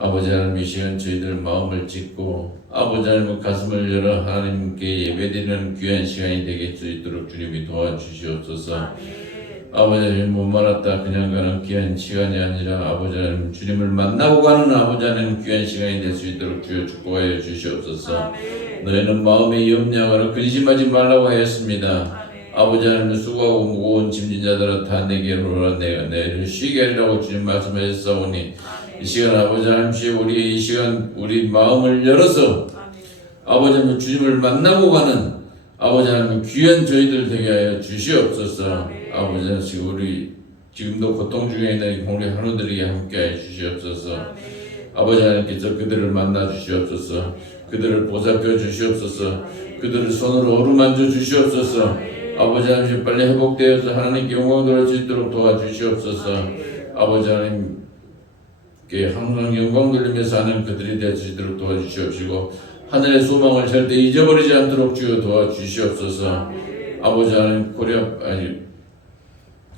아버지 하나님, 이 시간 저희들 마음을 찢고 아버지 하나님 가슴을 열어 하나님께 예배드리는 귀한 시간이 되게 수 있도록 주님이 도와주시옵소서. 아버지 하나님, 못 말았다 그냥 가는 귀한 시간이 아니라 아버지 하나님 주님을 만나고 가는 아버지 하나님 귀한 시간이 될 수 있도록 주여 축복하여 주시옵소서. 너희는 마음에 염려하거나 근심하지 말라고 하였습니다. 아버지 하나님, 수고하고 무거운 짐진 자들아 다 내게로 오라. 내가 너희를 쉬게 하리라고 주님 말씀하셨사오니 이 시간 아버지 하나님, 우리 이 시간 우리 마음을 열어서 아버지 하나님 주님을 만나고 가는 아버지 하나님 귀한 저희들 되게 하여 주시옵소서. 아버지 하나님, 우리 지금도 고통 중에 있는 우리 한우들에게 함께하여 주시옵소서. 아버지 하나님께서 그들을 만나 주시옵소서. 그들을 보살펴 주시옵소서. 그들을 손으로 어루만져 주시옵소서. 아버지 하나님, 빨리 회복되어서 하나님께 영광 돌릴 수 있도록 도와주시옵소서. 아버지 하나님, 항상 영광 돌리며 사는 그들이 될 수 있도록 도와주시옵시고 하늘의 소망을 절대 잊어버리지 않도록 주여 도와주시옵소서. 아버지 하나님,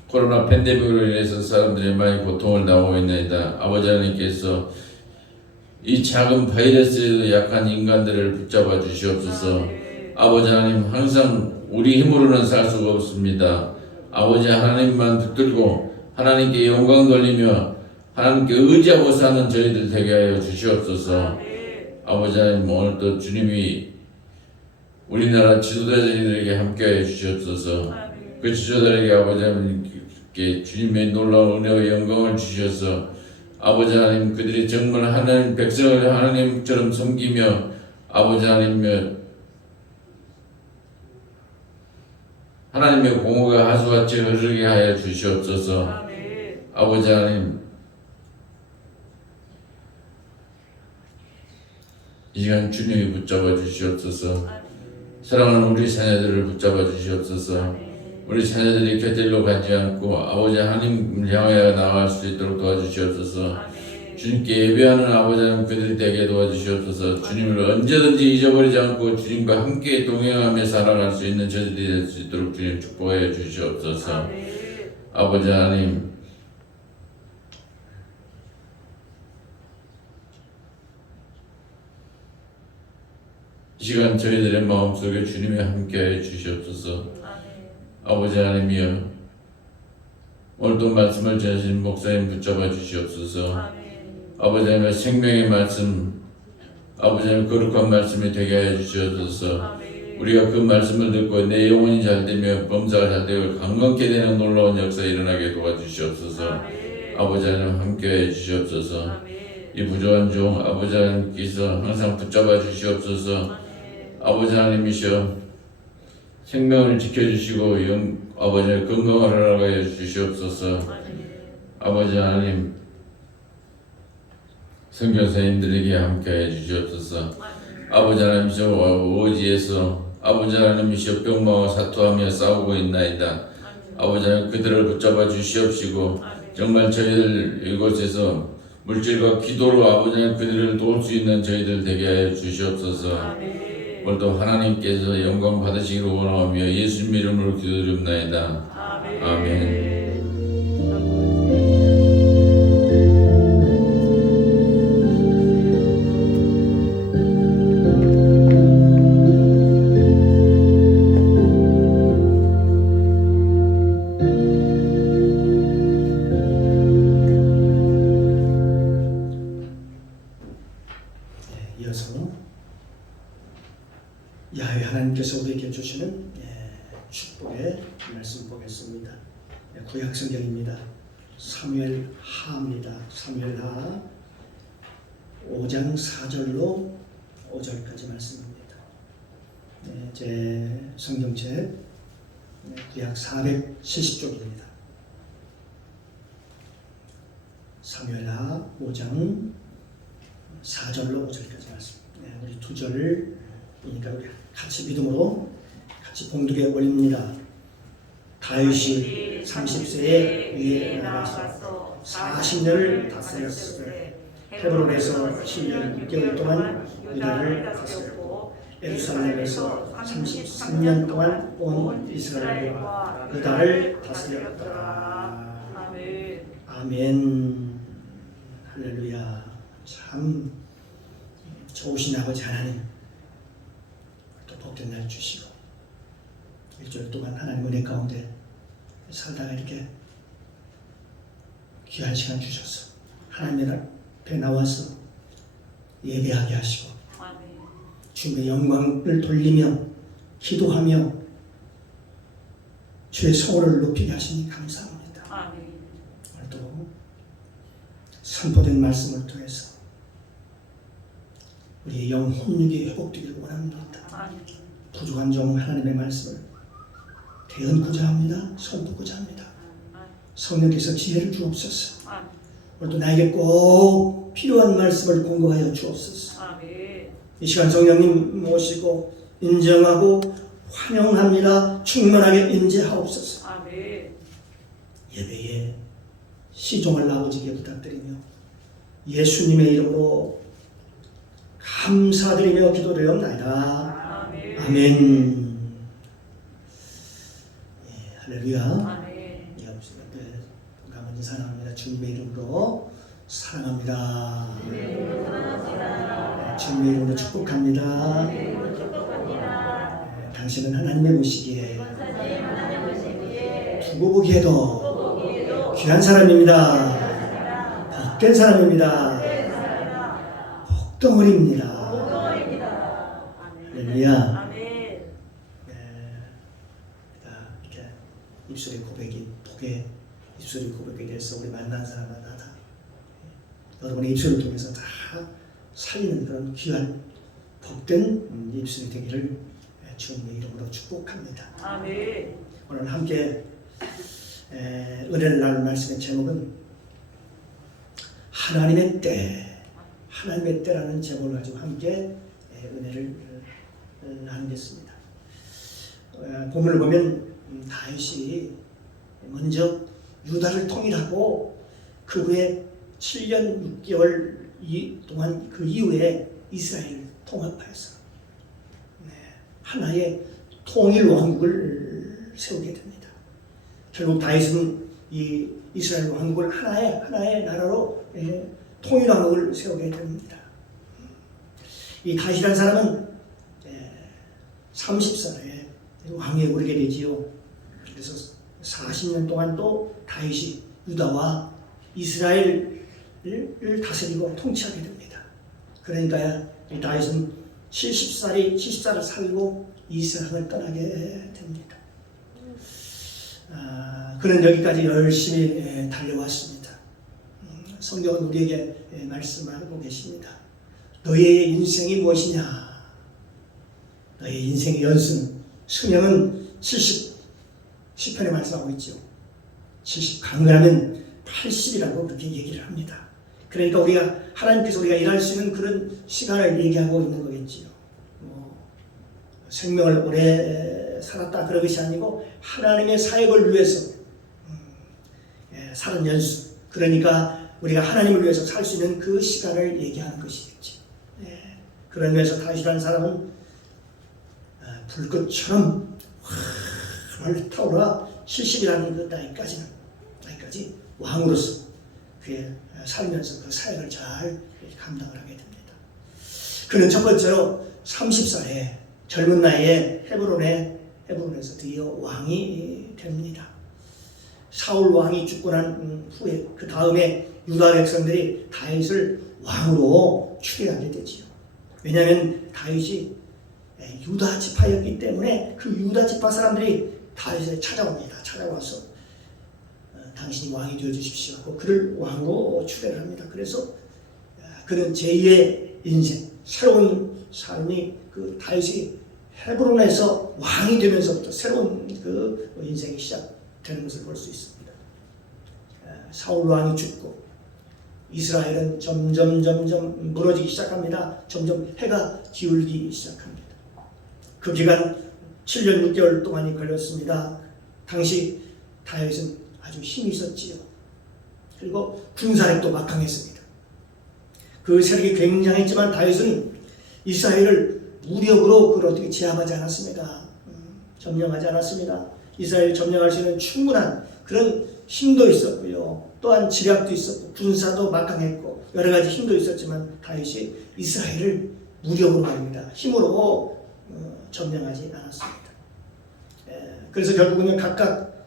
코로나 팬데믹으로 인해서 사람들이 많이 고통을 당하고 있나이다. 아버지 하나님께서 이 작은 바이러스에도 약한 인간들을 붙잡아 주시옵소서. 아버지 하나님, 항상 우리 힘으로는 살 수가 없습니다. 아버지 하나님만 붙들고 하나님께 영광 돌리며 하나님께 의지하고 사는 저희들 되게 하여 주시옵소서. 아버지 하나님, 오늘도 주님이 우리나라 지도자들에게 함께하여 주시옵소서. 그 지도자들에게 아버지 하나님께 주님의 놀라운 은혜와 영광을 주셔서 아버지 하나님, 그들이 정말 하나님 백성을 하나님처럼 섬기며 아버지 하나님의 공의가 하수같이 흐르게 하여 주시옵소서. 아버지 하나님, 이 시간 주님이 붙잡아 주시옵소서. 사랑하는 우리 자녀들을 붙잡아 주시옵소서. 우리 자녀들이 곁들로 가지 않고 아버지 하나님을 향하여 나아갈 수 있도록 도와주시옵소서. 주님께 예배하는 아버지 하나님, 그들이 되게 도와주시옵소서. 주님을 언제든지 잊어버리지 않고 주님과 함께 동행하며 살아갈 수 있는 저들이 될 수 있도록 주님 축복하여 주시옵소서. 아버지 하나님, 이 시간 저희들의 마음속에 주님이 함께하여 주시옵소서. 아버지 하나님이여, 오늘도 말씀을 전하신 목사님 붙잡아 주시옵소서. 아버지 하나님, 생명의 말씀, 아버지 하나님 거룩한 말씀이 되게 하여 주시옵소서. 우리가 그 말씀을 듣고 내 영혼이 잘되며 범사가 잘되고 강건케 되는 놀라운 역사 일어나게 도와주시옵소서. 아버지 하나님, 함께하여 주시옵소서. 이 부족한 종 아버지 하나님께서 항상 붙잡아 주시옵소서. 아버지 하나님이시여, 생명을 지켜주시고 아버지 건강을 허락하여 주시옵소서. 아버지 하나님, 선교사님들에게 함께하여 주시옵소서. 아버지 하나님이시여, 오지에서 아버지 하나님이시여 병마와 사투하며 싸우고 있나이다. 아버지 하나님, 그들을 붙잡아 주시옵시고 정말 저희들 이곳에서 물질과 기도로 아버지 하나님 그들을 도울 수 있는 저희들 되게 하여 주시옵소서. 오늘도 하나님께서 영광 받으시기를 원하며 예수님 이름으로 기도드립나이다. 아멘. 이어서 야훼 하나님께서 우리에게 주시는 축복의 말씀 보겠습니다. 구약 성경입니다. 사무엘하입니다. 사무엘하 5장 4절로 5절까지 말씀입니다. 제 성경책 구약 470쪽입니다. 사무엘하 5장 4절로 5절까지 말씀. 우리 두 절을 보니까 우리 같이 믿음으로 같이 봉독에 올립니다. 다윗이 30세에 위에 나가서 40년을 다스렸을 때 헤브론에서 7년 6개월 동안 유다를 다스렸고 예루살렘에서 33년 동안 온 이스라엘과 유다를 다스렸더라. 아멘. 할렐루야. 참 좋으신 아버지 하나님, 또 복된 날 주시고 일주일 동안 하나님 은혜 가운데 살다가 이렇게 귀한 시간 주셔서 하나님 앞에 나와서 예배하게 하시고 주님의 영광을 돌리며 기도하며 주의 성호를 높이게 하시니 감사합니다. 오늘도 선포된 말씀을 통해서 우리의 영 혼육이 회복되길 원합니다. 부족한 종 하나님의 말씀을 대언고자 합니다. 선포고자 합니다. 성령께서 지혜를 주옵소서. 오늘도 나에게 꼭 필요한 말씀을 공급하여 주옵소서. 이 시간 성령님 모시고 인정하고 환영합니다. 충만하게 임재하옵소서. 예배에 시종을 아버지께 부탁드리며 예수님의 이름으로 감사드리며 기도드리옵나이다. 아멘. 예, 할렐루야. 예, 감사합니다. 사랑합니다. 주님의 이름으로 사랑합니다. 주님의 이름으로 축복합니다. 당신은 하나님의 보시기에 두고 보기에도 귀한 사람입니다. 복된 사람입니다. 복덩어리입니다. 할렐루야. 이렇게 입술의 고백이 복의 입술의 고백에 대해서 우리 만난 사람마다 다 여러분의 입술을 통해서 다 살리는 그런 귀한 복된 입술이 되기를 주님의 이름으로 축복합니다. 아멘. 오늘 함께 은혜를 나눌 말씀의 제목은 하나님의 때, 하나님의 때라는 제목을 가지고 함께 은혜를 나누겠습니다. 본문을 보면 다윗이 먼저 유다를 통일하고 그 후에 7년 6개월 동안 그 이후에 이스라엘을 통합하여서 하나의 통일 왕국을 세우게 됩니다. 결국 다윗은 이 이스라엘 왕국을 하나의 나라로 통일 왕국을 세우게 됩니다. 이 다윗이라는 사람은 30살에 왕위에 오르게 되지요. 그래서 40년 동안 또 다윗이 유다와 이스라엘을 다스리고 통치하게 됩니다. 그러니까 이 다윗은 70살을 살고 이스라엘을 떠나게 됩니다. 그는 여기까지 열심히 달려왔습니다. 성경은 우리에게 말씀하고 계십니다. 너의 인생이 무엇이냐? 너의 인생의 연수는 수명은 10편에 말씀하고 있죠. 70 강건하면 80이라고 그렇게 얘기를 합니다. 그러니까 하나님께서 우리가 일할 수 있는 그런 시간을 얘기하고 있는 거겠지요. 생명을 오래 살았다 그런 것이 아니고 하나님의 사역을 위해서 사는 연수. 그러니까 우리가 하나님을 위해서 살 수 있는 그 시간을 얘기하는 것이겠지. 그런 면에서 다윗이라는 사람은 불꽃처럼 활활 타오르 70이라는 그 나이까지 왕으로서 그의 살면서 그 사역을 잘 감당을 하게 됩니다. 그는 첫 번째로 30살에 젊은 나이에 헤브론에서 드디어 왕이 됩니다. 사울 왕이 죽고 난 후에 그 다음에 유다 백성들이 다윗을 왕으로 추대하게 되지요. 왜냐하면 다윗이 유다 지파였기 때문에 그 유다 지파 사람들이 다윗을 찾아와서 당신이 왕이 되어 주십시오 하고 그를 왕으로 추대를 합니다. 그래서 그는 제2의 인생, 새로운 삶이 그 다윗이 헤브론에서 왕이 되면서부터 새로운 그 인생이 시작되는 것을 볼 수 있습니다. 사울 왕이 죽고 이스라엘은 점점 무너지기 시작합니다. 점점 해가 기울기 시작합니다. 그 기간 7년 6개월 동안이 걸렸습니다. 당시 다윗은 아주 힘이 있었지요. 그리고 군사력도 막강했습니다. 그 세력이 굉장했지만 다윗은 이스라엘을 무력으로 그걸 어떻게 제압하지 않았습니다. 점령하지 않았습니다. 이스라엘을 점령할 수 있는 충분한 그런 힘도 있었고요. 또한 지략도 있었고 군사도 막강했고 여러 가지 힘도 있었지만 다윗이 이스라엘을 무력으로 말입니다. 힘으로 점령하지 않았습니다. 그래서 결국은 각각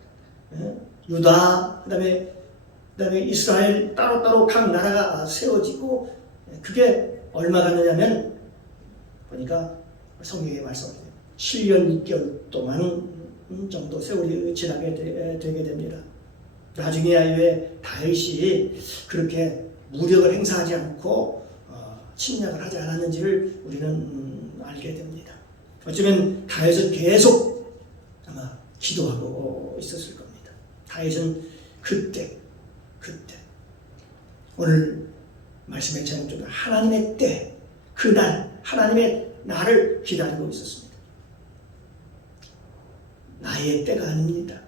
유다 그다음에 이스라엘 따로따로 각 나라가 세워지고 그게 얼마 갔느냐면 보니까 성경에 말씀하세요. 7년 6개월 동안 정도 세월이 지나게 되게 됩니다. 나중에 왜 다윗이 그렇게 무력을 행사하지 않고 침략을 하지 않았는지를 우리는 알게 됩니다. 어쩌면 다윗은 계속 아마 기도하고 있었을 겁니다. 다윗은 그때 오늘 말씀의 제목처럼 하나님의 때, 그날 하나님의 날을 기다리고 있었습니다. 나의 때가 아닙니다.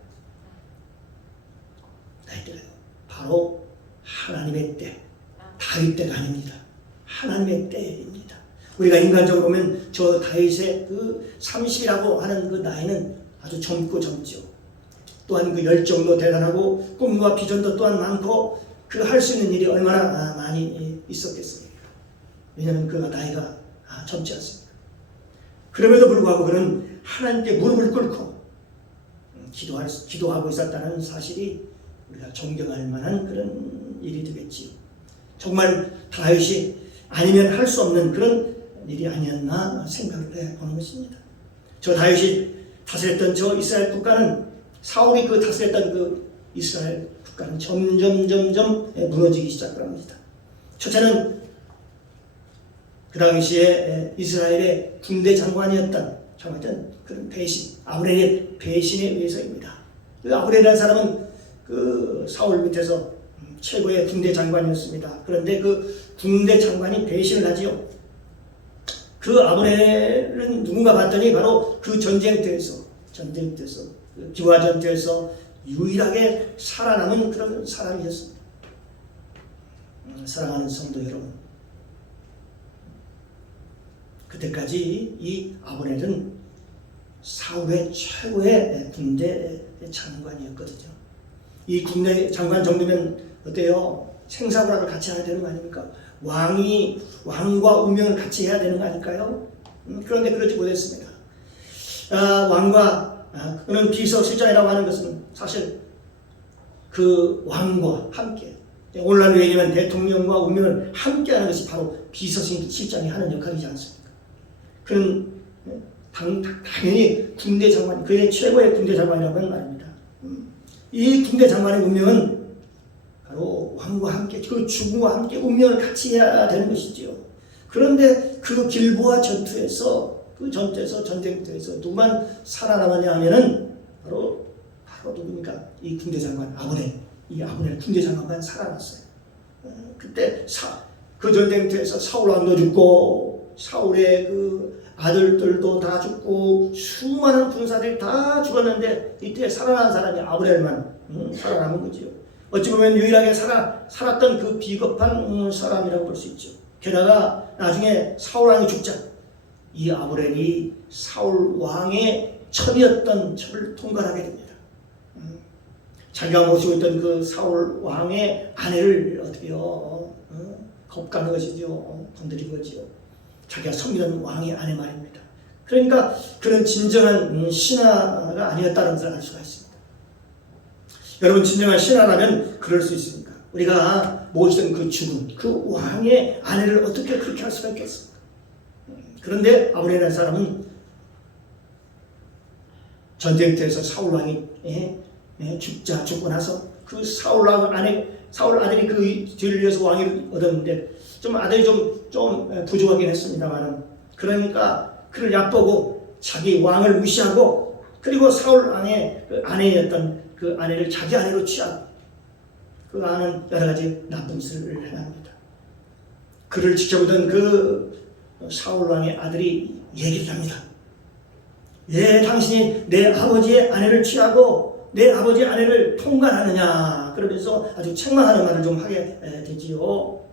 나의 때가 바로 하나님의 때, 다윗 때가 아닙니다. 하나님의 때입니다. 우리가 인간적으로 보면 저 다윗의 그 30이라고 하는 그 나이는 아주 젊죠. 또한 그 열정도 대단하고 꿈과 비전도 또한 많고 그 할 수 있는 일이 얼마나 많이 있었겠습니까? 왜냐하면 그가 나이가 젊지 않습니다. 그럼에도 불구하고 그는 하나님께 무릎을 꿇고 기도하고 있었다는 사실이 우리가 존경할 만한 그런 일이 되겠지요. 정말 다윗이 아니면 할 수 없는 그런 일이 아니었나 생각을 해보는 것입니다. 저 다윗이 다스렸던 저 이스라엘 국가는 사울이 그 다스렸던 그 이스라엘 국가는 점점 무너지기 시작합니다. 첫째는 그 당시에 이스라엘의 군대 장관이었던 그런 배신, 아브넬의 배신에 의해서입니다. 그 아브넬이라는 사람은 그 사울 밑에서 최고의 군대 장관이었습니다. 그런데 그 군대 장관이 배신을 하지요. 그 아브넬은 누군가 봤더니 바로 그 전쟁터에서 그 기브아 전투에서 유일하게 살아남은 그런 사람이었습니다. 사랑하는 성도 여러분, 그때까지 이 아브넬은 사울의 최고의 군대 장관이었거든요. 이 군대 장관 정도면 어때요? 생사고락을 같이 해야 되는 거 아닙니까? 왕과 운명을 같이 해야 되는 거 아닐까요? 그런데 그러지 못했습니다. 왕과 그는 비서실장이라고 하는 것은 사실 그 왕과 함께, 오늘날 얘기하면 대통령과 운명을 함께하는 것이 바로 비서실장이 하는 역할이지 않습니까? 그는 당연히 군대 장관, 그의 최고의 군대 장관이라고 하는 말입니다. 이 군대 장관의 운명은 바로 왕과 함께, 그 죽음과 함께 운명을 같이 해야 되는 것이지요. 그런데 그 길보아 전투에서, 전쟁터에서 누구만 살아남았냐 하면은 바로 누굽니까? 이 군대 장관 이 아브넬 군대 장관만 살아났어요. 그때 그 전쟁터에서 사울 왕도 죽고 사울의 그 아들들도 다 죽고 수많은 군사들이 다 죽었는데 이때 살아난 사람이 아브넬만 살아남은 거지요. 어찌 보면 유일하게 살았던 그 비겁한 사람이라고 볼 수 있죠. 게다가 나중에 사울 왕이 죽자 이 아브넬이 사울 왕의 첩이었던 첩을 통과하게 됩니다. 자기가 모시고 있던 그 사울 왕의 아내를 겁가는 것이죠. 건드린 거지요. 자기가 섬기던 왕의 아내 말입니다. 그러니까 그는 진정한 신하가 아니었다는 것을 알 수가 있습니다. 여러분, 진정한 신하라면 그럴 수 있습니까? 우리가 모시던 그 죽은 그 왕의 아내를 어떻게 그렇게 할 수가 있겠습니까? 그런데 아브넬이라는 사람은 전쟁터에서 사울 왕이 죽고 나서 그 사울 아들이 그 뒤를 이어서 왕위를 얻었는데 좀 아들이 좀 부족하긴 했습니다만, 그러니까 그를 얕보고 자기 왕을 무시하고, 그리고 사울 왕의 그 아내였던 그 아내를 자기 아내로 취하고, 그 아는 여러 가지 나쁜 짓을 행합니다. 그를 지켜보던 그 사울 왕의 아들이 얘기를 합니다. 왜 당신이 내 아버지의 아내를 취하고 내 아버지의 아내를 통간하느냐, 그러면서 아주 책망하는 말을 좀 하게 되지요.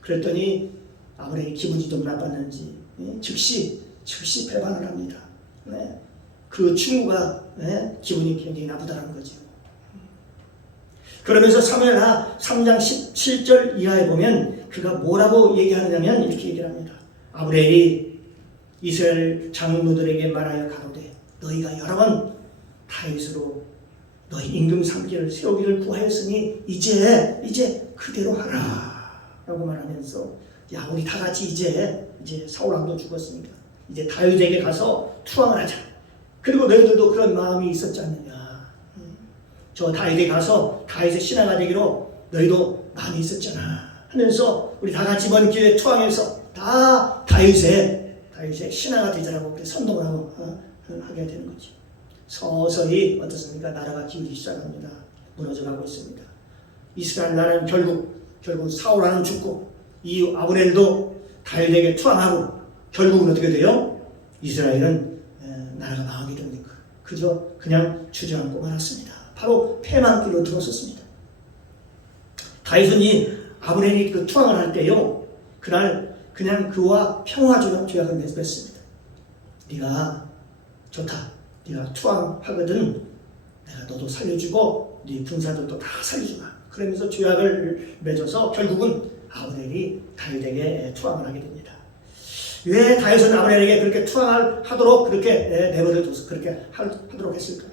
그랬더니 아브넬이 기분이 좀 나빴는지 즉시 배반을 합니다. 그 친구가 기분이 굉장히 나쁘다는 거죠. 그러면서 사무엘하 3장 17절 이하에 보면 그가 뭐라고 얘기하느냐면 이렇게 얘기를 합니다. 아브넬이 이스라엘 장로들에게 말하여 가로되 너희가 여러 번 다윗으로 너희 임금 삼기를 세우기를 구하였으니 이제 그대로 하라 라고 말하면서 야 우리 다 같이 이제 사울 왕도 죽었으니까 이제 다윗에게 가서 투항을 하자. 그리고 너희들도 그런 마음이 있었지 않느냐. 저 다윗에 가서 다윗의 신하가 되기로 너희도 마음이 있었잖아 하면서 우리 다 같이 이번 기회에 투항해서 다 다윗의 신하가 되자라고 선동을 하고 하게 되는 거죠. 서서히 어떻습니까? 나라가 기울기 시작합니다. 무너져가고 있습니다. 이스라엘 나라는 결국 사울왕은 죽고 이 아브넬도 다윗에게 투항하고 결국은 어떻게 돼요? 이스라엘은 나라가 망하게 됩니까? 그냥 주저앉고 말았습니다. 바로 패망길로 들어섰습니다. 다윗은 이 아브넬이 그 투항을 할 때요, 그날 그냥 그와 평화조약을 맺었습니다. 네가 좋다. 네가 투항하거든 내가 너도 살려주고 네 군사들도 다 살려주마. 그러면서 조약을 맺어서 결국은 아브넬이 다윗에게 투항을 하게 됩니다. 왜 다윗은 아브넬에게 그렇게 투항하도록 그렇게 내버려둬서 그렇게 하도록 했을까요?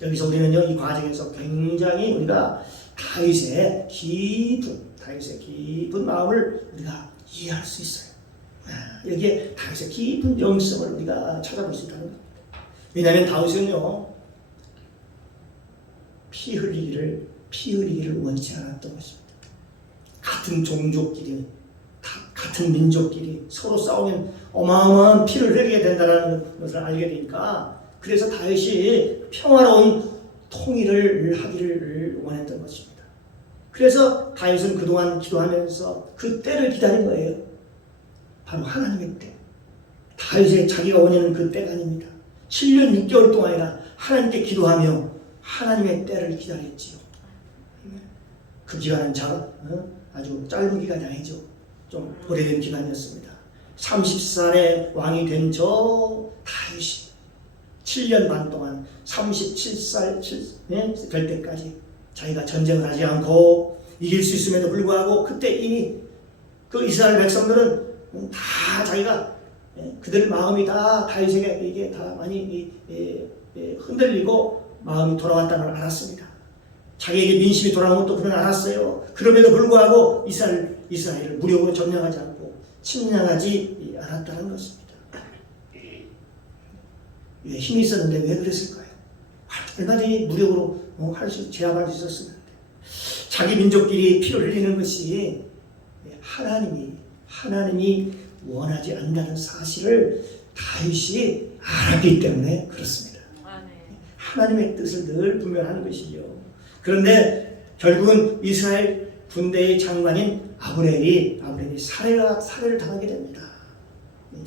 여기서 우리는요 이 과정에서 굉장히 우리가 다윗의 깊은 마음을 우리가 이해할 수 있어요. 여기에 다윗의 깊은 영성을 우리가 찾아볼 수 있다는 겁니다. 왜냐하면 다윗은요 피 흘리기를 원치 않았던 것입니다. 같은 종족끼리 같은 민족끼리 서로 싸우면 어마어마한 피를 흘리게 된다는 것을 알게 되니까 그래서 다윗이 평화로운 통일을 하기를 원했던 것입니다. 그래서 다윗은 그동안 기도하면서 그 때를 기다린 거예요. 바로 하나님의 때. 다윗의 자기가 원하는 그 때가 아닙니다. 7년 6개월 동안이나 하나님께 기도하며 하나님의 때를 기다렸지요. 그 기간은 아주 짧은 기간이 아니죠. 좀 오래된 기간이었습니다. 30살에 왕이 된 저 다윗이 7년 반 동안 37살 될 때까지 자기가 전쟁을 하지 않고 이길 수 있음에도 불구하고 그때 이미 그 이스라엘 백성들은 다 자기가 그들 마음이 다 다윗에게 이게 다 많이 흔들리고 마음이 돌아왔다는 걸 알았습니다. 자기에게 민심이 돌아온 것도 그는 알았어요. 그럼에도 불구하고 이스라엘을 무력으로 점령하지 않고 침략하지 않았다는 것입니다. 왜 힘이 있었는데 왜 그랬을까요? 얼마든지 무력으로 제압할 수 있었는데 자기 민족끼리 피를 흘리는 것이 하나님이 원하지 않는다는 사실을 다윗이 알았기 때문에 그렇습니다. 하나님의 뜻을 늘 분별하는 것이죠. 그런데 결국은 이스라엘 군대의 장관인 아브넬이 살해를 당하게 됩니다.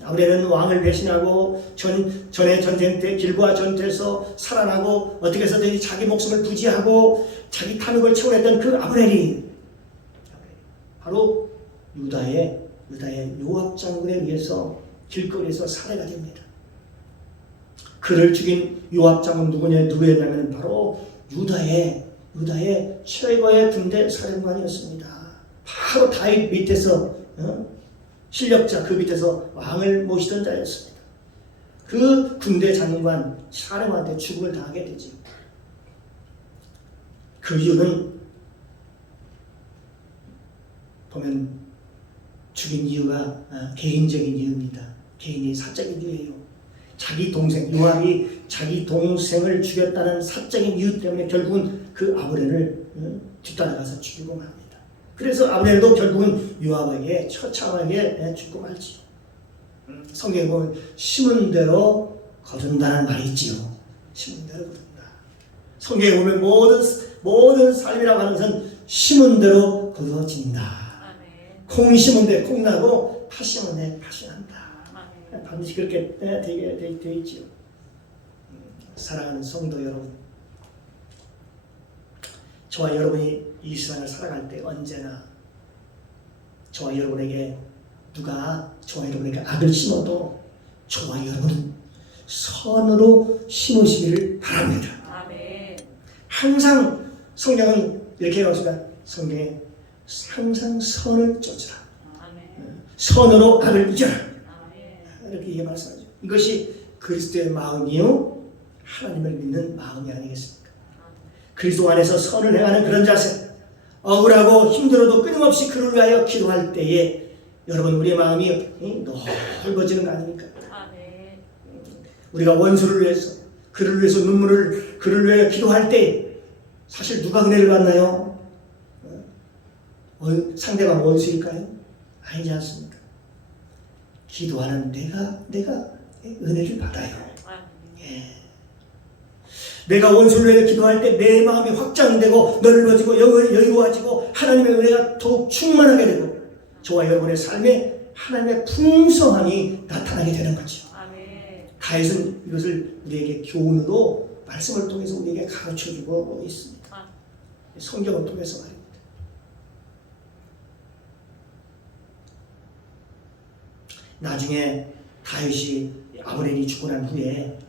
아브넬은 왕을 배신하고 전에 전쟁 때 길보아 전투에서 살아나고 어떻게 해서든지 자기 목숨을 부지하고 자기 탐욕을 채워냈던 그 아브넬이 바로 유다의 요압 장군에 의해서 길거리에서 살해가 됩니다. 그를 죽인 요압 장군 누구였냐면 바로 유다의 최고의 군대 사령관이었습니다. 바로 다윗 밑에서 실력자 그 밑에서 왕을 모시던 자였습니다. 그 군대 장관 사령관한테 죽음을 당하게 되죠. 그 이유는 보면 죽인 이유가 개인적인 이유입니다. 개인이 사적인 이유예요. 자기 동생 요압이 자기 동생을 죽였다는 사적인 이유 때문에 결국은 그 아브넬을 뒤따라가서 죽이고 맙니다. 그래서 아브넬도 결국은 요압에게 처참하게 죽고 말지요. 성경에 보면 심은 대로 거둔다는 말이 있지요. 심은 대로 거둔다. 성경에 보면 모든 삶이라고 하는 것은 심은 대로 거둬진다. 콩이 심은 데 콩 나고 팥 심은 데 팥이 난다. 반드시 그렇게 되어 있지요. 사랑하는 성도 여러분, 저와 여러분이 이 세상을 살아갈 때 언제나 저와 여러분에게 누가 저와 여러분에게 악을 심어도 저와 여러분은 선으로 심으시기를 바랍니다. 항상 성경은 이렇게 나왔습니다. 성경에 항상 선을 쫓으라. 선으로 악을 이겨라. 이렇게 이게 말씀하죠. 이것이 그리스도의 마음이요 하나님을 믿는 마음이 아니겠습니까? 그리스도 안에서 선을 행하는 그런 자세, 억울하고 힘들어도 끊임없이 그를 위하여 기도할 때에 여러분 우리의 마음이 넓어지는 거 아닙니까? 우리가 원수를 위해서 그를 위해서 그를 위해 기도할 때 사실 누가 은혜를 받나요? 상대방 원수일까요? 아니지 않습니까? 기도하는 내가 은혜를 받아요. 예. 내가 원수를 위해 기도할 때 내 마음이 확장되고 넓어지고 여유로워지고 하나님의 은혜가 더욱 충만하게 되고 저와 여러분의 삶에 하나님의 풍성함이 나타나게 되는 거죠. 다윗은 이것을 우리에게 교훈으로 말씀을 통해서 우리에게 가르쳐주고 있습니다. 성경을 통해서 말입니다. 나중에 다윗이 아브넬이 죽고 난 후에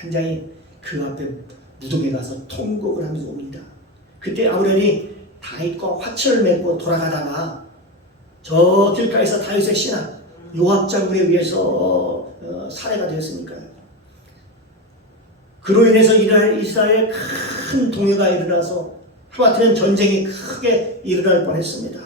굉장히 그 앞에 무덤에 가서 통곡을 하면서 옵니다. 그때 아브넬이 다윗과 화친을 맺고 돌아가다가 저 길가에서 다윗의 신하 요압 장군에 의해서 살해가 되었으니까요. 그로 인해서 이스라엘에 큰 동요가 일어나서 하마터면 전쟁이 크게 일어날 뻔했습니다.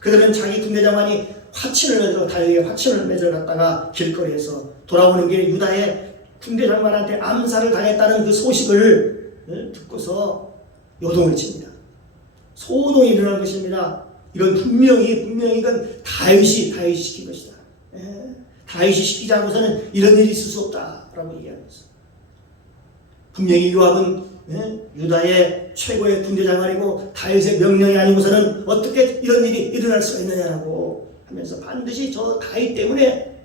그들은 자기 군대 장관이 화친을 맺으러 다윗의 화친을 맺으러 갔다가 길거리에서 돌아오는 길에 유다의 군대 장관한테 암살을 당했다는 그 소식을 듣고서 요동을 칩니다. 소동이 일어날 것입니다. 이건 분명히 이건 다윗이 시킨 것이다. 다윗이 시키지 않고서는 이런 일이 있을 수 없다라고 얘기하면서 분명히 요압은 유다의 최고의 군대 장관이고 다윗의 명령이 아니고서는 어떻게 이런 일이 일어날 수가 있느냐고 하면서 반드시 저 다윗 때문에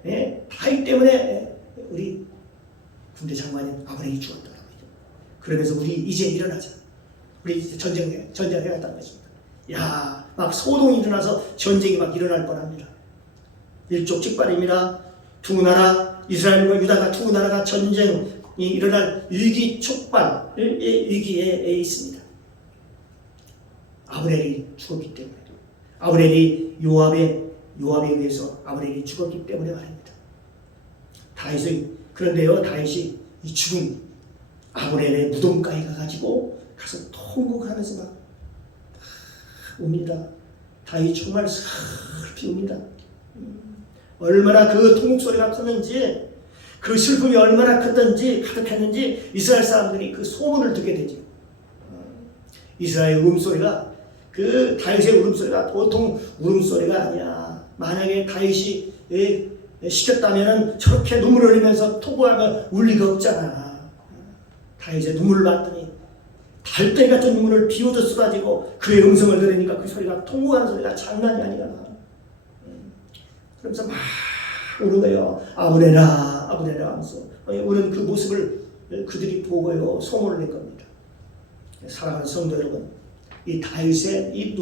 우리 군대 장관인 아브넬이 죽었다라고 얘기합니다. 그러면서 우리 이제 일어나자. 우리 이제 전쟁해야겠다는 것입니다. 야, 막 소동이 일어나서 전쟁이 막 일어날 뻔합니다. 일촉즉발입니다. 두 나라 이스라엘과 유다가 두 나라가 전쟁이 일어날 위기촉발의 위기에 있습니다. 아브넬이 죽었기 때문에 아브넬이 요압에 의해서 아브넬이 죽었기 때문에 말입니다. 그런데요 다윗이 이 죽은 아브넬의 무덤가에 가서 통곡하면서 막 옵니다. 다윗이 정말 슬피 옵니다. 얼마나 그 통곡 소리가 컸는지 그 슬픔이 얼마나 가득했는지 이스라엘 사람들이 그 소문을 듣게 되죠. 이스라엘 울음소리가 그 다윗의 울음소리가 보통 울음소리가 아니야. 만약에 다윗이 시켰다면 저렇게 눈물을 흘리면서 통곡하면 울 리가 없잖아. 다윗의 눈물을 봤더니 달덩이 같은 눈물을 비오듯 쏟아지고 그의 음성을 들으니까 그 소리가 통곡하는 소리가 장난이 아니라 그러면서 막 우는 거예요. 아브넬아 하면서 우는 그 모습을 그들이 보고요 소문을 낼 겁니다. 사랑하는 성도 여러분, 이 다윗의 이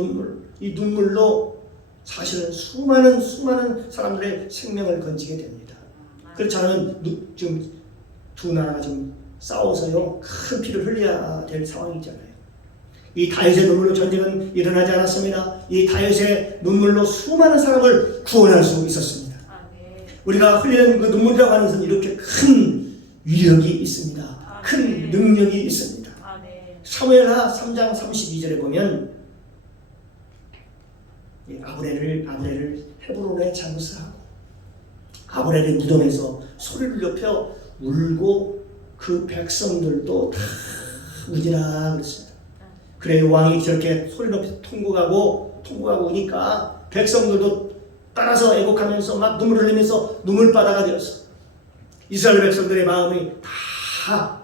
눈물로 사실은 수많은 사람들의 생명을 건지게 됩니다. 그렇지 않으면 지금 두 나라가 지금 싸워서요 큰 피를 흘려야 될 상황이잖아요. 이 다윗의 눈물로 전쟁은 일어나지 않았습니다. 이 다윗의 눈물로 수많은 사람을 구원할 수 있었습니다. 우리가 흘리는 그 눈물이라고 하는 것은 이렇게 큰 위력이 있습니다. 큰 능력이 있습니다. 사무엘하 3장 32절에 보면 아브넬을 헤브론에 장사하고 아브넬의 무덤에서 소리를 높여 울고 그 백성들도 다 우지라 그랬습니다. 그래 왕이 저렇게 소리 높여 통곡하고 오니까 백성들도 따라서 애곡하면서 막 눈물을 흘리면서 눈물바다가 되었어. 이스라엘 백성들의 마음이 다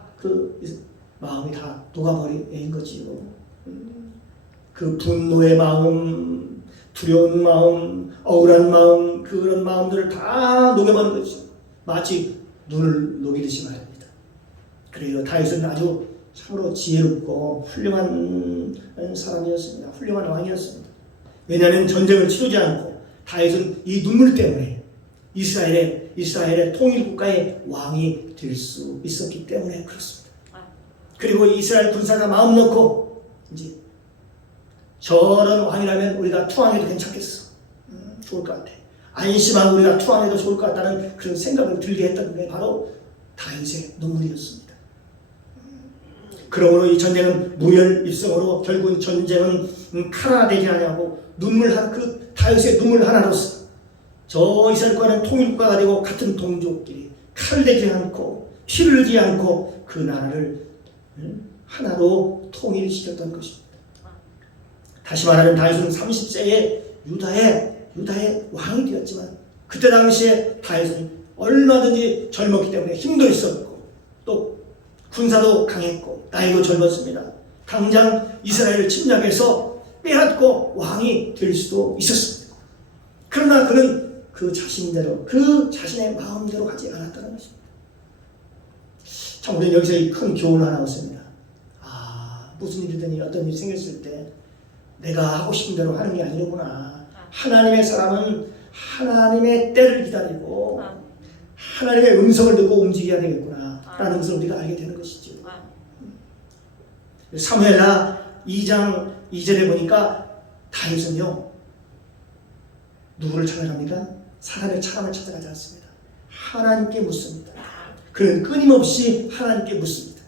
녹아버린 거지요. 그 분노의 마음, 두려운 마음, 억울한 마음, 그런 마음들을 다 녹여버린 거죠. 마치 눈을 녹이듯이 말입니다. 그래요. 다윗은 아주 참으로 지혜롭고 훌륭한 사람이었습니다. 훌륭한 왕이었습니다. 왜냐하면 전쟁을 치르지 않고 다윗은 이 눈물 때문에 이스라엘의 통일국가의 왕이 될 수 있었기 때문에 그렇습니다. 그리고 이스라엘 군사가 마음 놓고 이제 저런 왕이라면 우리가 투항해도 괜찮겠어. 좋을 것 같아. 안심하고 우리가 투항해도 좋을 것 같다는 그런 생각을 들게 했던 게 바로 다윗의 눈물이었습니다. 그러므로 이 전쟁은 무혈입성으로 결국은 전쟁은 칼 하나 되지 않냐고 눈물 하나, 그 다윗의 눈물 하나로서 저 이스라엘과는 통일국가가 되고 같은 동족끼리 칼 되지 않고 피를 흘리지 않고 그 나라를 하나로 통일시켰던 것입니다. 다시 말하면 다윗은 30세에 유다의 왕이 되었지만 그때 당시에 다윗은 얼마든지 젊었기 때문에 힘도 있었고 또 군사도 강했고 나이도 젊었습니다. 당장 이스라엘을 침략해서 빼앗고 왕이 될 수도 있었습니다. 그러나 그는 그 자신대로 그 자신의 마음대로 하지 않았다는 것입니다. 참 우리는 여기서 이 큰 교훈을 하나 얻습니다. 무슨 일이든지 어떤 일이 생겼을 때 내가 하고 싶은 대로 하는 게 아니로구나. 하나님의 사람은 하나님의 때를 기다리고 하나님의 음성을 듣고 움직여야 되겠구나 라는 것을 우리가 알게 되는 것이죠. 사무엘하 2장 2절에 보니까 다윗은요 누구를 찾아갑니까? 사람의 사람을 찾아가지 않습니다. 하나님께 묻습니다. 그는 끊임없이 하나님께 묻습니다.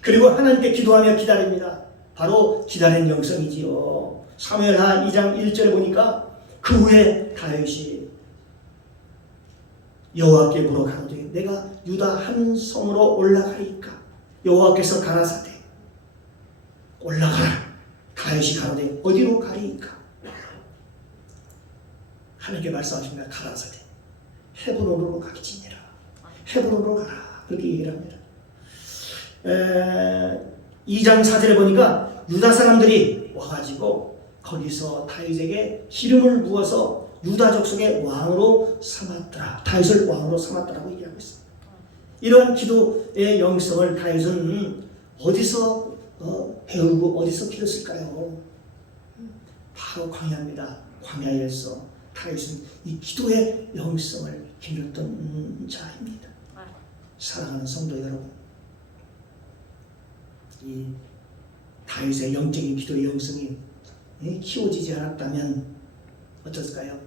그리고 하나님께 기도하며 기다립니다. 바로 기다리는 영성이지요. 사무엘하 2장 1절에 보니까 그 후에 다윗이 여호와께 물어 가로되 내가 유다 한 성으로 올라가리까? 여호와께서 가라사대 올라가라. 다윗이 가로되 어디로 가리까? 하나님께 말씀하십니다. 가라사대 헤브론으로 가기지니라. 헤브론으로 가라. 그렇게 얘기를 합니다. 2장 4절에 보니까 유다 사람들이 와가지고 거기서 다윗에게 기름을 부어서 유다 족속의 왕으로 삼았더라. 다윗을 왕으로 삼았더라고 얘기하고 있습니다. 이러한 기도의 영성을 다윗은 어디서 배우고 어디서 길었을까요? 바로 광야입니다. 광야에서 다윗은 이 기도의 영성을 길렀던 자입니다. 사랑하는 성도 여러분, 이 다윗의 영적인 기도의 영성이 키워지지 않았다면 어땠을까요?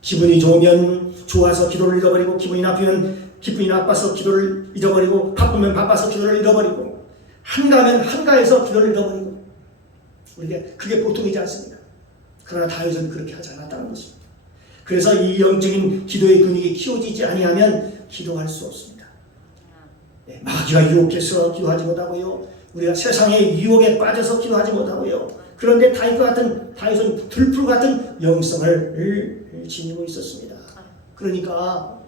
기분이 좋으면 좋아서 기도를 잃어버리고 기분이 나쁘면 기분이 나빠서 기도를 잃어버리고 바쁘면 바빠서 기도를 잃어버리고 한가하면 한가해서 기도를 잃어버리고 우리가 그게 보통이지 않습니까? 그러나 다윗은 그렇게 하지 않았다는 것입니다. 그래서 이 영적인 기도의 근육이 키워지지 아니하면 기도할 수 없습니다. 마귀가 유혹해서 기도하지 못하고요. 우리가 세상의 유혹에 빠져서 기도하지 못하고요. 그런데 다윗은 들풀 같은 영성을 지니고 있었습니다. 그러니까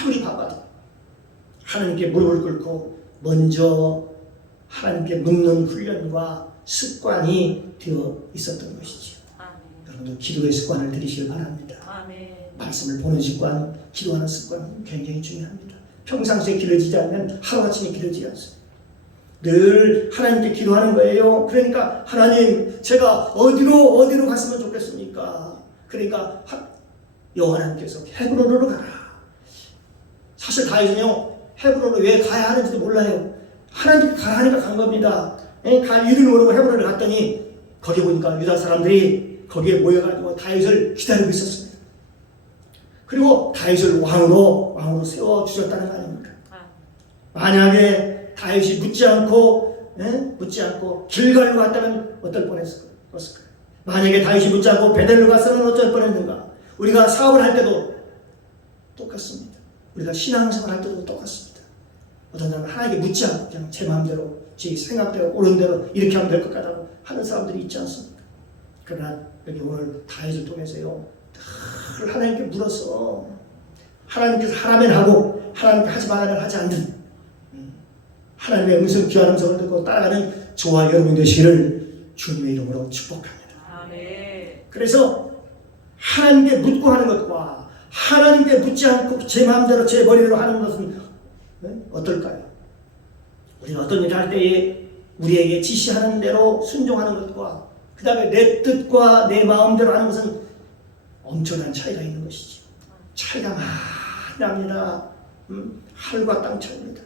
아무리 바빠도 하나님께 무릎을 꿇고 먼저 하나님께 묻는 훈련과 습관이 되어 있었던 것이죠. 여러분도 기도의 습관을 들이시길 바랍니다. 말씀을 보는 습관, 기도하는 습관 굉장히 중요합니다. 평상시에 길어지지 않으면 하루아침에 길어지지 않습니다. 늘 하나님께 기도하는 거예요. 그러니까 하나님 제가 어디로 갔으면 좋겠습니까? 그러니까 여호와 하나님께서 헤브론으로 가라. 사실 다윗은요 헤브론으로 왜 가야 하는지도 몰라요. 하나님께 가라 하니까 간 겁니다. 갈 이유를 모르고 헤브론을 갔더니 거기 보니까 유다 사람들이 거기에 모여가지고 다윗을 기다리고 있었습니다. 그리고 다윗을 왕으로 세워주셨다는 거 아닙니까? 만약에 다윗이 묻지 않고 길갈로 갔다면 어떨 뻔했을까요? 만약에 다윗이 묻지 않고 베델로 갔으면 어쩔 뻔했는가? 우리가 사업을 할 때도 똑같습니다. 우리가 신앙생활 할 때도 똑같습니다. 어떤 사람은 하나님께 묻지 않고 그냥 제 마음대로 제 생각대로 옳은 대로 이렇게 하면 될 것 같다고 하는 사람들이 있지 않습니까? 그러나 여기 오늘 다윗을 통해서요 늘 하나님께 물어서 하나님께서 하라면 하고 하나님께 하지 말라면 하지 않는 하나님의 음성, 귀한 음성을 듣고 따라가는 저와 여러분 되시기를 주님의 이름으로 축복합니다. 그래서 하나님께 묻고 하는 것과 하나님께 묻지 않고 제 마음대로 제 머리대로 하는 것은 어떨까요? 우리가 어떤 일을 할 때에 우리에게 지시하는 대로 순종하는 것과 그 다음에 내 뜻과 내 마음대로 하는 것은 엄청난 차이가 있는 것이죠. 차이가 많이 납니다. 하늘과 땅 차이입니다.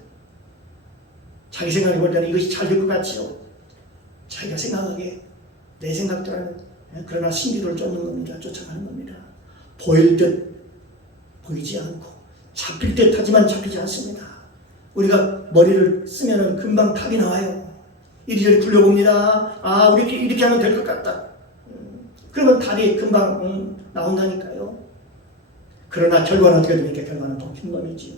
자기 생각해 볼 때는 이것이 잘 될 것 같지요. 자기가 생각하기에 내 생각대로는 그러나 신기를 쫓는 겁니다. 쫓아가는 겁니다. 보일 듯 보이지 않고 잡힐 듯 하지만 잡히지 않습니다. 우리가 머리를 쓰면은 금방 답이 나와요. 이리저리 굴려봅니다. 아, 우리 이렇게 하면 될 것 같다. 그러면 답이 금방 나온다니까요. 그러나 결과는 어떻게 됩니까? 결과는 더 큰 놈이지요.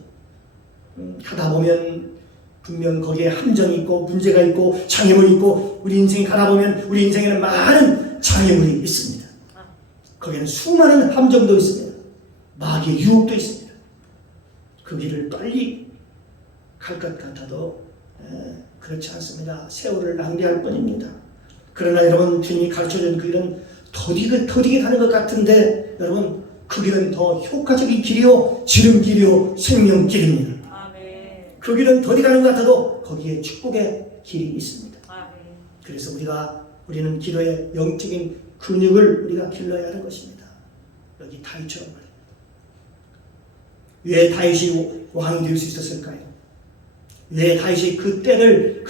하다 보면 분명 거기에 함정이 있고 문제가 있고 장애물이 있고 우리 인생이 가다 보면 우리 인생에는 많은 장애물이 있습니다. 거기에는 수많은 함정도 있습니다. 마귀의 유혹도 있습니다. 그 길을 빨리 갈 것 같아도 그렇지 않습니다. 세월을 낭비할 뿐입니다. 그러나 여러분 주님이 가르쳐준 그 길은 더디게 가는 것 같은데 여러분 그 길은 더 효과적인 길이요 지름길이요 생명길입니다. 그 길은 더디 가는 것 같아도 거기에 축복의 길이 있습니다. 그래서 우리는 기도의 영적인 근육을 우리가 길러야 하는 것입니다. 여기 다윗처럼 말입니다. 왜 다윗이 왕이 될 수 있었을까요? 왜 다윗이 그 때를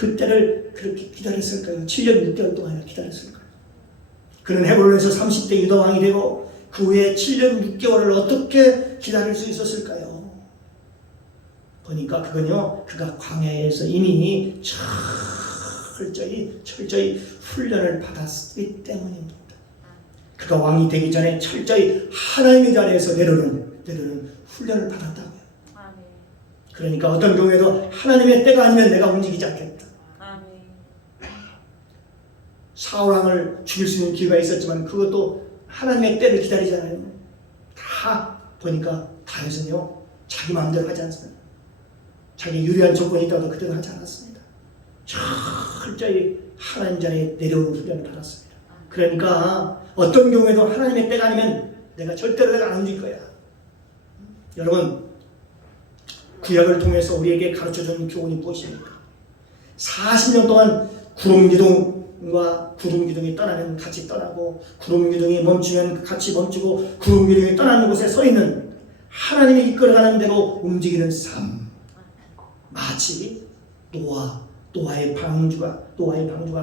그렇게 기다렸을까요? 7년 6개월 동안 기다렸을까요? 그는 헤브론에서 30대 유다 왕이 되고 그 후에 7년 6개월을 어떻게 기다릴 수 있었을까요? 보니까 그건요, 그가 광야에서 이미 철저히 훈련을 받았기 때문입니다. 그가 왕이 되기 전에 철저히 하나님의 자리에서 내려오는 훈련을 받았다고요. 그러니까 어떤 경우에도 하나님의 때가 아니면 내가 움직이지 않겠다. 사울왕을 죽일 수 있는 기회가 있었지만 그것도 하나님의 때를 기다리잖아요. 다 보니까 다윗은요 자기 마음대로 하지 않습니다. 자기 유리한 조건이 있다고 그대로 하지 않았습니다. 철저히 하나님 자리에 내려오는 훈련을 받았습니다. 그러니까 어떤 경우에도 하나님의 때가 아니면 절대로 안 움직일 거야. 여러분 구약을 통해서 우리에게 가르쳐준 교훈이 무엇입니까? 40년 동안 구름기둥과 구름기둥이 떠나면 같이 떠나고 구름기둥이 멈추면 같이 멈추고 구름기둥이 떠나는 곳에 서 있는 하나님이 이끌어가는 대로 움직이는 삶. 마치 노아의 방주가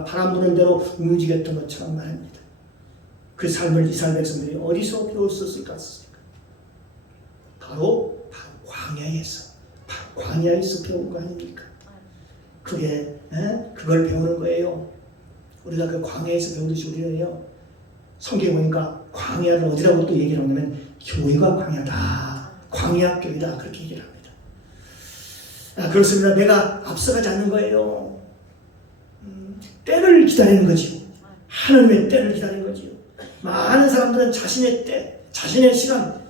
바람 부는 대로 움직였던 것처럼 말입니다. 그 삶을 이스라엘 백성들이 어디서 배울 수 있을까? 바로 광야에서 배운 거 아닙니까? 그걸 배우는 거예요. 우리가 그 광야에서 배우듯이 우리는요, 성경에 보니까 광야를 어디라고 또 얘기를 하냐면 교회가 광야다, 광야교회다 그렇게 얘기를 합니다. 그렇습니다. 내가 앞서가지 않는 거예요. 때를 기다리는 거지요. 하나님의 때를 기다리는 거지요. 많은 사람들은 자신의 때, 자신의 시간,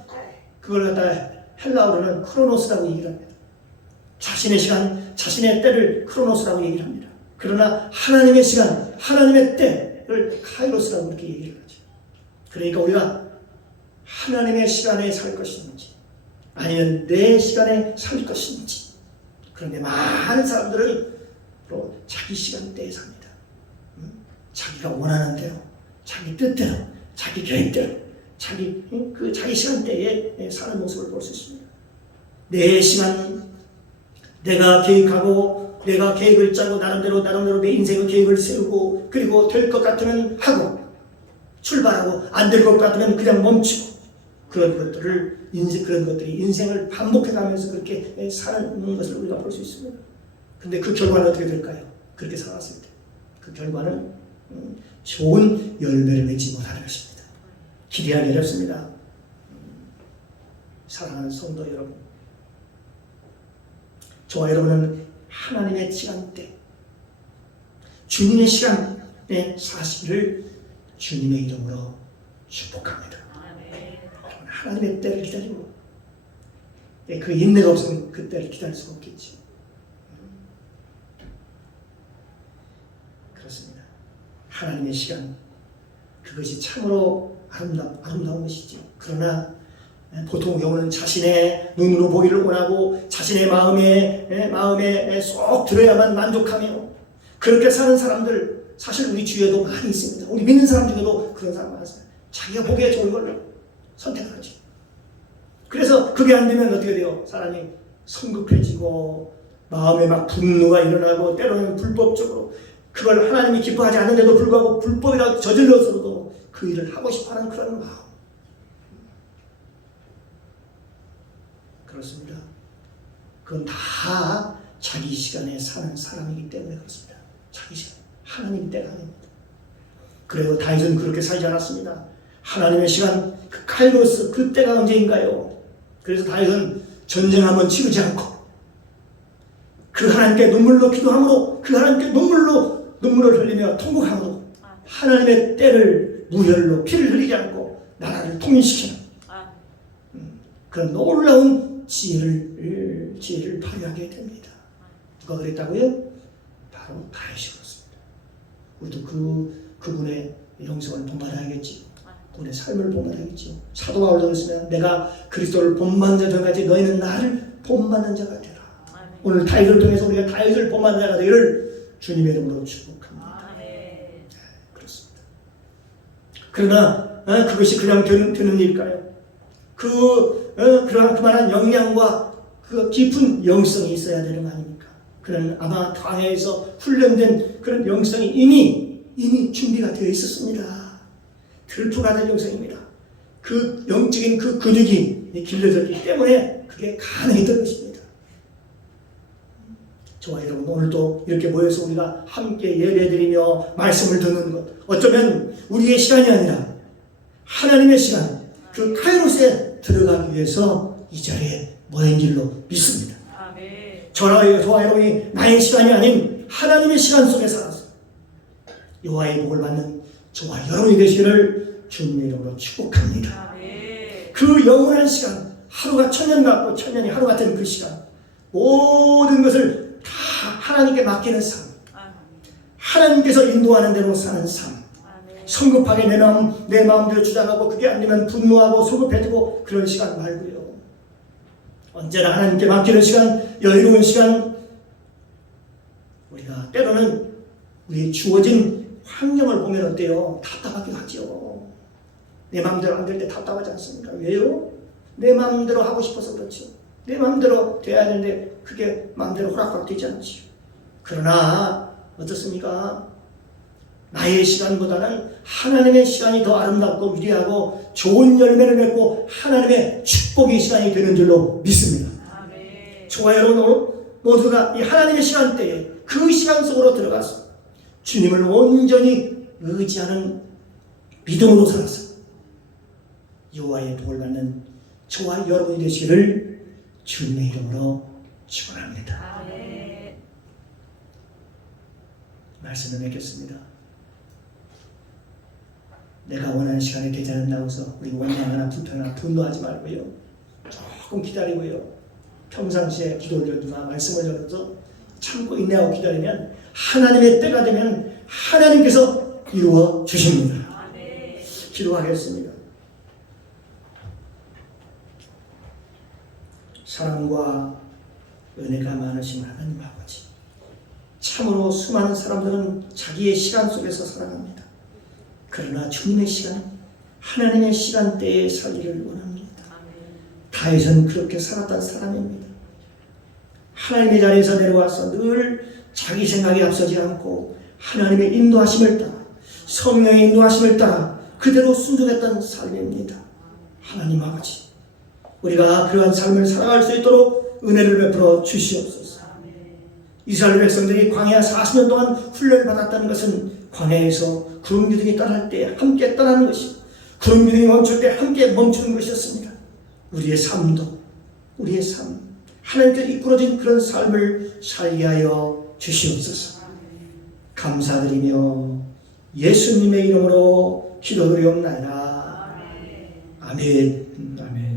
그걸 갖다가 헬라어로는 크로노스라고 얘기를 합니다. 자신의 시간, 자신의 때를 크로노스라고 얘기를 합니다. 그러나 하나님의 시간, 하나님의 때를 카이로스라고 그렇게 얘기를 하죠. 그러니까 우리가 하나님의 시간에 살 것인지 아니면 내 시간에 살 것인지. 그런데 많은 사람들은 자기 시간대에 삽니다. 자기가 원하는 대로, 자기 뜻대로, 자기 계획대로, 자기 시간대에 사는 모습을 볼 수 있습니다. 내 시간, 내가 계획하고, 내가 계획을 짜고 나름대로 내 인생의 계획을 세우고, 그리고 될 것 같으면 하고, 출발하고, 안 될 것 같으면 그냥 멈추고, 그런 것들이 인생을 반복해가면서 그렇게 사는 것을 우리가 볼 수 있습니다. 근데 그 결과는 어떻게 될까요? 그렇게 살았을 때 그 결과는 좋은 열매를 맺지 못하는 것입니다. 기대하기 어렵습니다. 사랑하는 성도 여러분, 저와 여러분은 하나님의 시간대, 주님의 시간에 사시기를 주님의 이름으로 축복합니다. 하나님의 때를 기다리고, 그 인내가 없으면 그 때를 기다릴 수가 없겠지. 그렇습니다. 하나님의 시간, 그것이 참으로 아름다운 것이죠. 그러나 보통 경우는 자신의 눈으로 보기를 원하고 자신의 마음에 쏙 들어야만 만족하며 그렇게 사는 사람들 사실 우리 주위에도 많이 있습니다. 우리 믿는 사람 중에도 그런 사람 많습니다. 자기가 보기에 좋은 걸 선택하지. 그래서 그게 안 되면 어떻게 돼요? 사람이 성급해지고 마음에 막 분노가 일어나고 때로는 불법적으로 그걸 하나님이 기뻐하지 않는데도 불구하고 불법이라고 저질러서도 그 일을 하고 싶어하는 그런 마음. 그렇습니다. 그건 다 자기 시간에 사는 사람이기 때문에 그렇습니다. 자기 시간. 하나님 때가 아닙니다. 그래요. 다윗은 그렇게 살지 않았습니다. 하나님의 시간, 그 카이로스, 그 때가 언제인가요? 그래서 다윗은 전쟁 한번 치르지 않고 그 하나님께 눈물로 기도함으로 그 하나님께 눈물을 흘리며 통곡함으로 하나님의 때를 무혈로 피를 흘리지 않고 나라를 통일시키는 그런 놀라운 지혜를 발휘하게 됩니다. 누가 그랬다고요? 바로 다윗이 그렇습니다. 우리도 그분의 영성을 본받아야겠지. 그분의 삶을 본받아야겠지. 사도 바울도 그랬으면 내가 그리스도를 본받는 자 전까지 너희는 나를 본받는 자가 되라. 오늘 다윗을 통해서 우리가 다윗을 본받는 자가 되기를 주님의 이름으로 축복합니다. 그렇습니다. 그러나 그것이 그냥 되는 일일까요? 그만한 역량과 그 깊은 영성이 있어야 되는 거 아닙니까? 그런 아마 광야에서 훈련된 그런 영성이 이미 준비가 되어 있었습니다. 들프가 된 영성입니다. 그 영적인 그 근육이 길러졌기 때문에 그게 가능했던 것입니다. 저와 여러분 오늘도 이렇게 모여서 우리가 함께 예배드리며 말씀을 듣는 것 어쩌면 우리의 시간이 아니라 하나님의 시간 그 카이로스에 들어가기 위해서 이 자리에 모인 줄로 믿습니다. 저와 여러분이 나의 시간이 아닌 하나님의 시간 속에 살아서 여호와의 복을 받는 저와 여러분이 되시기를 주님의 이름으로 축복합니다. 그 영원한 시간 하루가 천년 같고 천년이 하루 같은 그 시간 모든 것을 다 하나님께 맡기는 삶 하나님께서 인도하는 대로 사는 삶 성급하게 내 마음대로 주장하고 그게 안 되면 분노하고 소급해지고 그런 시간 말고요. 언제나 하나님께 맡기는 시간 여유로운 시간 우리가 때로는 우리 주어진 환경을 보면 어때요? 답답하기도 하죠. 내 마음대로 안 될 때 답답하지 않습니까? 왜요? 내 마음대로 하고 싶어서 그렇죠. 내 마음대로 돼야 되는데 그게 마음대로 허락되지 않지요. 그러나 어떻습니까? 나의 시간보다는 하나님의 시간이 더 아름답고 위대하고 좋은 열매를 맺고 하나님의 축복의 시간이 되는 줄로 믿습니다. 저와 여러분 모두가 이 하나님의 시간대에 그 시간 속으로 들어가서 주님을 온전히 의지하는 믿음으로 살아서 여호와의 복을 받는 저와 여러분이 되시기를 주님의 이름으로 축원합니다. 말씀을 맺겠습니다. 내가 원하는 시간이 되지 않는다고 해서 우리 원망하거나 불평하거나 분노하지 말고요. 조금 기다리고요. 평상시에 기도를 누가 말씀을 열어서 참고 인내하고 기다리면 하나님의 때가 되면 하나님께서 이루어 주십니다. 기도하겠습니다. 사랑과 은혜가 많으신 하나님 아버지, 참으로 수많은 사람들은 자기의 시간 속에서 살아갑니다. 그러나 주님의 시간, 하나님의 시간대에 살기를 원합니다. 다윗은 그렇게 살았던 사람입니다. 하나님의 자리에서 내려와서 늘 자기 생각에 앞서지 않고 하나님의 인도하심을 따라 성령의 인도하심을 따라 그대로 순종했던 삶입니다. 하나님 아버지, 우리가 그러한 삶을 살아갈 수 있도록 은혜를 베풀어 주시옵소서. 이스라엘 백성들이 광야 40년 동안 훈련을 받았다는 것은 광야에서 구름 기둥이 떠날 때 함께 떠나는 것이고 구름 기둥이 멈출 때 함께 멈추는 것이었습니다. 우리의 삶도 우리의 삶 하나님께 이끌어진 그런 삶을 살게 하여 주시옵소서. 감사드리며 예수님의 이름으로 기도드리옵나이다. 아멘. 아멘.